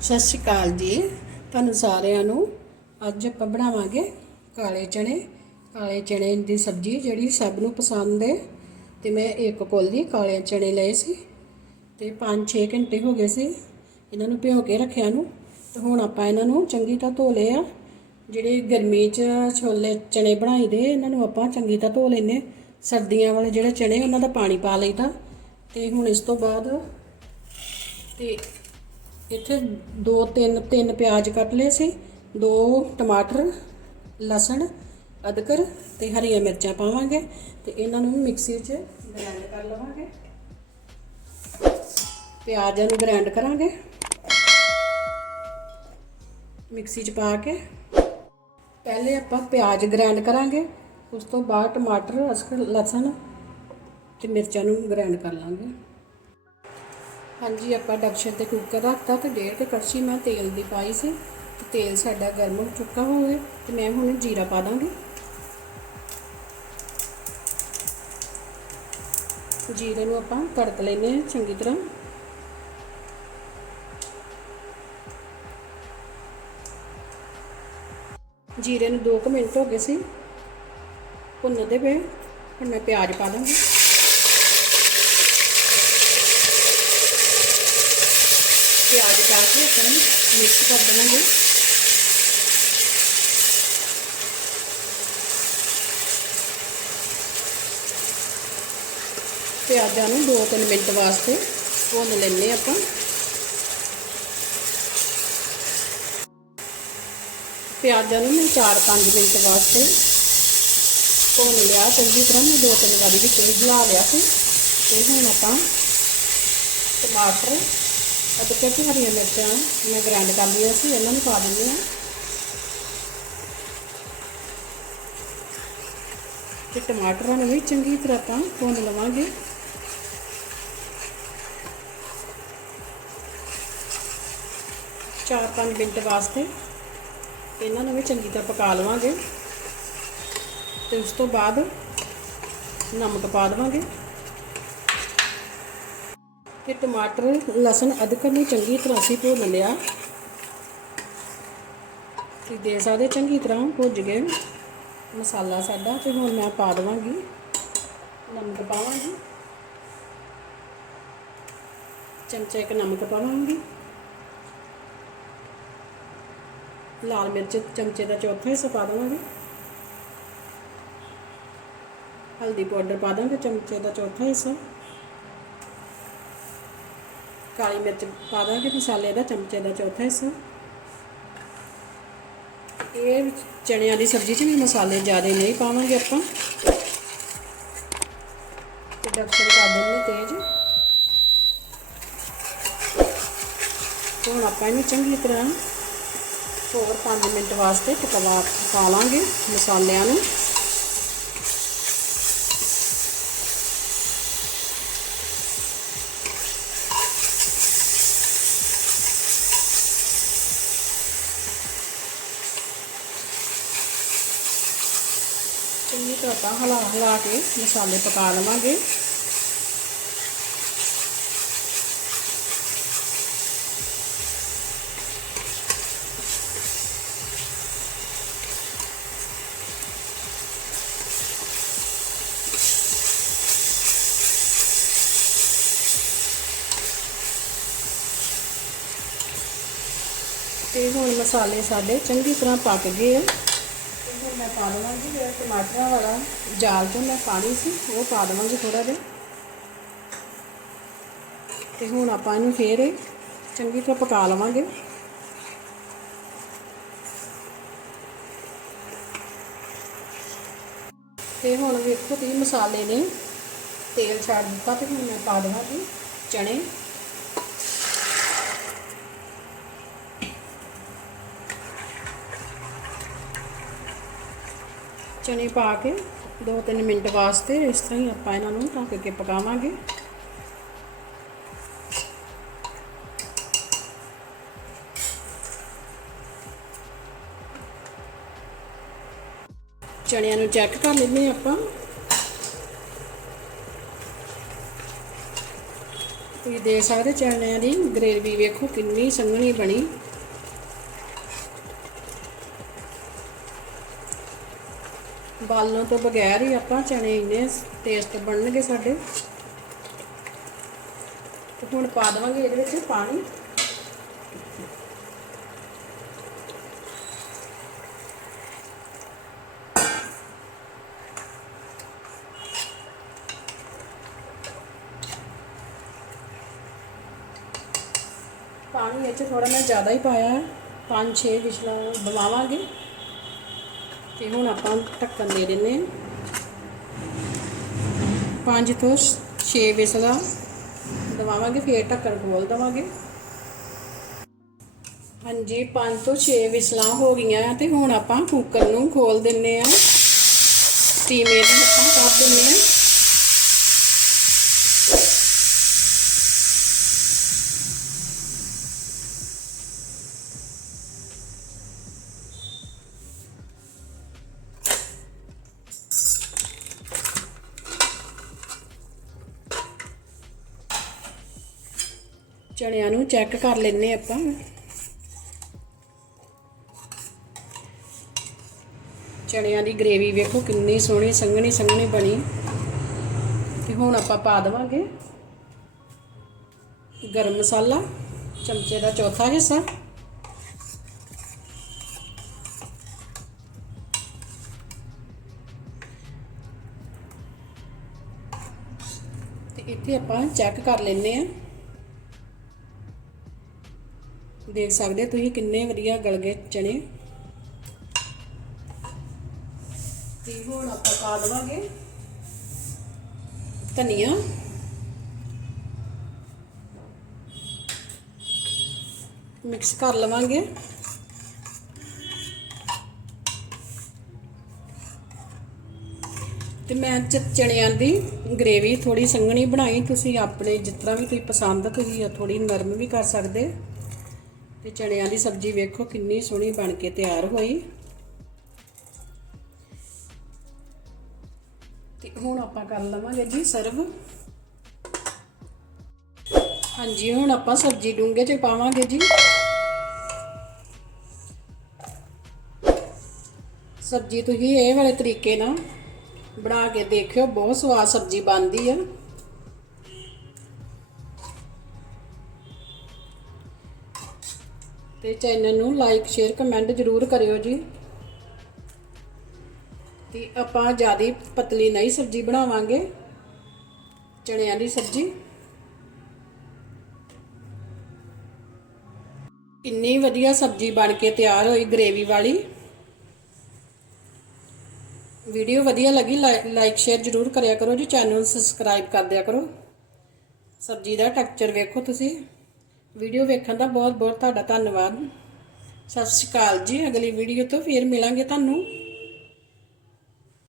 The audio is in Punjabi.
ਸਤਿ ਸ਼੍ਰੀ ਅਕਾਲ ਜੀ। ਤੁਹਾਨੂੰ ਸਾਰਿਆਂ ਨੂੰ ਅੱਜ ਆਪਾਂ ਬਣਾਵਾਂਗੇ ਕਾਲੇ ਚਣੇ ਕਾਲੇ ਚਣੇ ਦੀ ਸਬਜ਼ੀ ਜਿਹੜੀ ਸਭ ਨੂੰ ਪਸੰਦ ਹੈ ਤੇ ਮੈਂ ਇੱਕ ਕੋਲੀ ਕਾਲੇ ਚਣੇ ਲਏ ਸੀ ਤੇ 5-6 ਘੰਟੇ ਹੋ ਗਏ ਸੀ ਇਹਨਾਂ ਨੂੰ ਭਿਓ ਕੇ ਰੱਖਿਆ ਨੂੰ। ਤੇ ਹੁਣ ਆਪਾਂ ਇਹਨਾਂ ਨੂੰ ਚੰਗੀ ਤਰ੍ਹਾਂ ਧੋ ਲਏ ਆ। ਜਿਹੜੇ ਗਰਮੀ 'ਚ ਛੋਲੇ ਚਣੇ ਬਣਾਈਦੇ, ਇਹਨਾਂ ਨੂੰ ਆਪਾਂ ਚੰਗੀ ਤਰ੍ਹਾਂ ਧੋ ਲੈਨੇ ਸਰਦੀਆਂ ਵਾਲੇ ਜਿਹੜੇ ਚਣੇ ਉਹਨਾਂ ਦਾ ਪਾਣੀ ਪਾ ਲਈਦਾ ਤੇ ਹੁਣ ਇਸ ਤੋਂ ਬਾਅਦ ਤੇ ਇੱਥੇ ਦੋ, ਤਿੰਨ ਤਿੰਨ ਪਿਆਜ਼ ਕੱਟ ਲਏ ਸੀ। ਦੋ ਟਮਾਟਰ, ਲਸਣ, ਅਦਰਕ ਤੇ ਹਰੀਆਂ ਮਿਰਚਾਂ ਪਾਵਾਂਗੇ ਤੇ ਇਹਨਾਂ ਨੂੰ ਮਿਕਸੀ 'ਚ ਗ੍ਰਾਈਂਡ ਕਰ ਲਵਾਂਗੇ। ਪਿਆਜ਼ਾਂ ਨੂੰ ਗ੍ਰਾਈਂਡ ਕਰਾਂਗੇ। ਮਿਕਸੀ 'ਚ ਪਾ ਕੇ ਪਹਿਲੇ ਆਪਾਂ ਪਿਆਜ਼ ਗ੍ਰਾਈਂਡ ਕਰਾਂਗੇ। ਉਸ ਤੋਂ ਬਾਅਦ ਟਮਾਟਰ ਅਸਕ ਲਸਣ ਤੇ ਮਿਰਚਾਂ ਨੂੰ ਗ੍ਰਾਈਂਡ ਕਰ ਲਾਂਗੇ। ਹਾਂਜੀ, ਆਪਾਂ ਡਕਸ਼ਨ ਤੇ ਕੁੱਕਰ ਰੱਖਤਾ ਤੇ ਡੇਢ ਤੇ ਕੜਛੀ ਮੈਂ ਤੇਲ ਦੀ ਪਾਈ ਸੀ ਤੇ ਤੇਲ ਸਾਡਾ ਗਰਮ ਹੋ ਚੁੱਕਾ ਹੋਵੇ ਤੇ ਮੈਂ ਹੁਣ ਜੀਰਾ ਪਾ ਦਾਂਗੀ। ਜੀਰੇ ਨੂੰ ਆਪਾਂ ਤੜਕ ਲੈਨੇ ਆ ਚੰਗੀ ਤਰ੍ਹਾਂ। ਜੀਰੇ ਨੂੰ 2 ਮਿੰਟ ਹੋ ਗਏ ਸੀ। ਭੁੰਨਦੇ ਪਏ। ਹੁਣ ਮੈਂ ਪਿਆਜ਼ ਪਾ ਦਾਂਗੀ। ਪਿਆਜ਼ ਪਾ ਕੇ ਆਪਾਂ ਮਿਕਸ ਕਰ ਦੇਵਾਂਗੇ। ਪਿਆਜ਼ਾਂ ਨੂੰ 2-3 ਮਿੰਟ ਵਾਸਤੇ ਭੁੰਨ ਲੈਣੇ ਆਪਾਂ। ਪਿਆਜ਼ਾਂ ਨੂੰ ਮੈਂ 4-5 ਮਿੰਟ ਵਾਸਤੇ ਭੁੰਨ ਲਿਆ, ਚੰਗੀ ਤਰ੍ਹਾਂ ਮੈਂ ਦੋ ਤਿੰਨ ਵਾਰੀ ਵਿੱਚ ਹਿਲਾ ਲਿਆ ਸੀ। ਤੇ ਹੁਣ ਆਪਾਂ ਟਮਾਟਰ ਅਤੇ ਤੇ ਹਰੀਆਂ ਮਿਰਚਾਂ ਮੈਂ ਗ੍ਰਾਈਂਡ ਕਰ ਲਈਆਂ ਸੀ, ਇਹਨਾਂ ਨੂੰ ਪਾ ਦਿੰਦੇ ਹਾਂ। ਤੇ ਟਮਾਟਰਾਂ ਨੂੰ ਵੀ ਚੰਗੀ ਤਰ੍ਹਾਂ ਆਪਾਂ ਭੁੰਨ ਲਵਾਂਗੇ। ਚਾਰ ਪੰਜ ਮਿੰਟ ਵਾਸਤੇ ਇਹਨਾਂ ਨੂੰ ਵੀ ਚੰਗੀ ਤਰ੍ਹਾਂ ਪਕਾ ਲਵਾਂਗੇ। ਤੇ ਉਸ ਤੋਂ ਬਾਅਦ ਨਮਕ ਪਾ ਦੇਵਾਂਗੇ। ਤੇ ਟਮਾਟਰ, ਲਸਣ ਅਦਰਕ ਨੂੰ ਚੰਗੀ ਤਰ੍ਹਾਂ ਅਸੀਂ ਭੁੰਨ ਲਿਆ। ਤੁਸੀਂ ਦੇ ਸਕਦੇ ਚੰਗੀ ਤਰ੍ਹਾਂ ਭੁੱਜ ਗਏ। ਮਸਾਲਾ ਸਾਡਾ ਤੇ ਹੁਣ ਮੈਂ ਪਾ ਦੇਵਾਂਗੀ। ਨਮਕ ਪਾਵਾਂਗੀ। ਚਮਚਾ ਇੱਕ ਨਮਕ ਪਾਵਾਂਗੀ। ਲਾਲ ਮਿਰਚ ਚਮਚੇ ਦਾ ਚੌਥਾ ਹਿੱਸਾ ਪਾ ਦੇਵਾਂਗੇ। ਹਲਦੀ ਪਾਊਡਰ ਪਾ ਦਾਂਗੇ ਚਮਚੇ ਦਾ ਚੌਥਾ ਹਿੱਸਾ। ਕਾਲੀ ਮਿਰਚ ਪਾ ਦਾਂਗੇ ਮਸਾਲੇ ਦਾ, ਚਮਚੇ ਦਾ ਚੌਥਾ ਹਿੱਸਾ। ਇਹ ਚਣਿਆਂ ਦੀ ਸਬਜ਼ੀ 'ਚ ਵੀ ਮਸਾਲੇ ਜ਼ਿਆਦਾ ਨਹੀਂ ਪਾਵਾਂਗੇ ਆਪਾਂ। ਤੇ ਕਰ ਦਿੰਦੇ ਤੇਜ਼। ਹੁਣ ਆਪਾਂ ਇਹਨੂੰ ਚੰਗੀ ਤਰ੍ਹਾਂ ਹੋਰ 5 ਮਿੰਟ ਵਾਸਤੇ ਪਕਵਾ ਪਕਾ ਲਾਂਗੇ ਮਸਾਲਿਆਂ ਨੂੰ। ਚੰਗੀ ਤਰ੍ਹਾਂ ਆਪਾਂ ਹਿਲਾ ਹਿਲਾ ਕੇ ਮਸਾਲੇ ਪਕਾ ਲਵਾਂਗੇ ਤੇ ਹੁਣ ਮਸਾਲੇ ਸਾਡੇ ਚੰਗੀ ਤਰ੍ਹਾਂ ਪੱਕ ਗਏ ਆ ਤੇ ਮੈਂ ਪਾ ਦੇਵਾਂਗੀ, ਜਿਹੜਾ ਟਮਾਟਰਾਂ ਵਾਲਾ ਜਾਲ ਤੋਂ ਮੈਂ ਪਾਣੀ ਸੀ, ਉਹ ਪਾ ਦੇਵਾਂਗੀ ਥੋੜਾ ਜਿਹਾ। ਤੇ ਹੁਣ ਆਪਾਂ ਇਹਨੂੰ ਫੇਰ ਚੰਗੀ ਤਰ੍ਹਾਂ ਪਕਾ ਲਵਾਂਗੇ। ਤੇ ਹੁਣ ਵੇਖੋ ਤੇ ਮਸਾਲੇ ਨੇ ਤੇਲ ਛੱਡ ਦਿੱਤਾ ਤੇ ਹੁਣ ਮੈਂ ਪਾ ਦੇਵਾਂਗੀ ਚਣੇ ਚਨੇ ਪਾ ਕੇ 2-3 ਮਿੰਟ ਵਾਸਤੇ ਇਸ ਤਰ੍ਹਾਂ ਹੀ ਆਪਾਂ ਇਹਨਾਂ ਨੂੰ ਢੱਕ ਕੇ ਪਕਾਵਾਂਗੇ। ਚਣਿਆਂ ਨੂੰ ਚੈੱਕ ਕਰ ਲੈਂਦੇ ਆਪਾਂ। ਤੁਸੀਂ ਦੇਖ ਸਕਦੇ ਚਣਿਆਂ ਦੀ ਗ੍ਰੇਵੀ ਵੇਖੋ ਕਿੰਨੀ ਸੰਘਣੀ ਬਣੀ। ਬਾਲੋਂ ਤੋਂ ਬਗੈਰ ਹੀ ਆਪਾਂ ਚਣੇ ਇੰਨੇ ਟੇਸਟ ਬਣਨਗੇ ਸਾਡੇ। ਤੇ ਹੁਣ ਪਾ ਦੇਵਾਂਗੇ ਇਹਦੇ ਵਿੱਚ ਪਾਣੀ। ਪਾਣੀ ਇਹ ਚ ਥੋੜਾ ਮੈਂ ਜ਼ਿਆਦਾ ਹੀ ਪਾਇਆ ਹੈ। ਪੰਜ ਛੇ ਵਿਸ਼ਲਾਂ ਬਣਾਵਾਂਗੇ। ਤੇ ਹੁਣ ਆਪਾਂ ਢੱਕਣ ਦੇ ਦਿੰਨੇ ਹਾਂ। ਪੰਜ ਤੋਂ 6 ਵਿਸਲਾਂ ਦਵਾਵਾਂਗੇ, ਫੇਰ ਢੱਕਣ ਖੋਲ ਦਵਾਂਗੇ। ਹਾਂਜੀ 5 ਤੋਂ 6 ਵਿਸਲਾਂ ਹੋ ਗਈਆਂ ਤੇ ਹੁਣ ਆਪਾਂ ਕੁੱਕਰ ਨੂੰ ਖੋਲ ਦਿੰਨੇ ਆ ਸਟੀਮੇ ਦੀ ਆਪਾਂ ਕਰ ਦਿੰਨੇ ਆ ਚਣਿਆਂ ਨੂੰ ਚੈੱਕ ਕਰ ਲੈਨੇ ਆਪਾਂ। ਚਣਿਆਂ ਦੀ ਗ੍ਰੇਵੀ ਵੇਖੋ ਕਿੰਨੀ ਸੋਹਣੀ, ਸੰਘਣੀ ਸੰਘਣੀ ਬਣੀ। ਤੇ ਹੁਣ ਆਪਾਂ ਪਾ ਦੇਵਾਂਗੇ ਗਰਮ ਮਸਾਲਾ, ਚਮਚੇ ਦਾ ਚੌਥਾ ਹਿੱਸਾ। ਤੇ ਇੱਥੇ ਆਪਾਂ ਚੈੱਕ ਕਰ ਲੈਨੇ ਆ ਦੇਖ ਸਕਦੇ ਤੁਸੀਂ ਕਿੰਨੇ ਵਧੀਆ ਗਲ ਗਏ ਚਣੇ। ਤੇ ਹੁਣ ਆਪਾਂ ਪਾ ਦੇਵਾਂਗੇ ਧਨੀਆ। ਮਿਕਸ ਕਰ ਲਵਾਂਗੇ। ਤੇ ਮੈਂ ਚ- ਚਣਿਆਂ ਦੀ ਗ੍ਰੇਵੀ ਥੋੜੀ ਸੰਘਣੀ ਬਣਾਈ, ਤੁਸੀਂ ਆਪਣੇ ਜਿਸ ਤਰ੍ਹਾਂ ਵੀ ਤੁਸੀਂ ਪਸੰਦ ਤੁਸੀਂ ਥੋੜੀ ਨਰਮ ਵੀ ਕਰ ਸਕਦੇ। ਤੇ ਚਣਿਆਂ ਦੀ ਸਬਜ਼ੀ ਵੇਖੋ ਕਿੰਨੀ ਸੋਹਣੀ ਬਣ ਕੇ ਤਿਆਰ ਹੋਈ। ਤੇ ਹੁਣ ਆਪਾਂ ਕਰ ਲਵਾਂਗੇ ਜੀ ਸਰਵ। ਹਾਂਜੀ, ਹੁਣ ਆਪਾਂ ਸਬਜ਼ੀ ਡੂੰਘੇ 'ਚ ਪਾਵਾਂਗੇ ਜੀ। ਸਬਜ਼ੀ ਤੁਸੀਂ ਇਹ ਵਾਲੇ ਤਰੀਕੇ ਨਾਲ ਬਣਾ ਕੇ ਦੇਖਿਓ, ਬਹੁਤ ਸਵਾਦ ਸਬਜ਼ੀ ਬਣਦੀ ਆ। ਤੇ ਚੈਨਲ ਨੂੰ ਲਾਈਕ, ਸ਼ੇਅਰ, ਕਮੈਂਟ ਜ਼ਰੂਰ ਕਰਿਓ ਜੀ। ਤੇ ਆਪਾਂ ਜ਼ਿਆਦਾ ਪਤਲੀ ਨਹੀਂ ਸਬਜ਼ੀ ਬਣਾਵਾਂਗੇ, ਚਣਿਆਂ ਦੀ ਸਬਜ਼ੀ। ਕਿੰਨੀ ਵਧੀਆ ਸਬਜ਼ੀ ਬਣ ਕੇ ਤਿਆਰ ਹੋਈ ਗ੍ਰੇਵੀ ਵਾਲੀ। ਵੀਡੀਓ ਵਧੀਆ ਲੱਗੀ ਲਾਈਕ, ਸ਼ੇਅਰ ਜ਼ਰੂਰ ਕਰਿਆ ਕਰੋ ਜੀ, ਚੈਨਲ ਨੂੰ ਸਬਸਕ੍ਰਾਈਬ ਕਰ ਦਿਆ ਕਰੋ। ਸਬਜ਼ੀ ਦਾ ਟੈਕਸਚਰ ਵੇਖੋ ਤੁਸੀਂ। ਵੀਡੀਓ ਵੇਖਣ ਦਾ ਬਹੁਤ ਬਹੁਤ ਤੁਹਾਡਾ ਧੰਨਵਾਦ। ਸਤਿ ਸ਼੍ਰੀ ਅਕਾਲ ਜੀ। ਅਗਲੀ ਵੀਡੀਓ ਤੋਂ ਫੇਰ ਮਿਲਾਂਗੇ ਤੁਹਾਨੂੰ।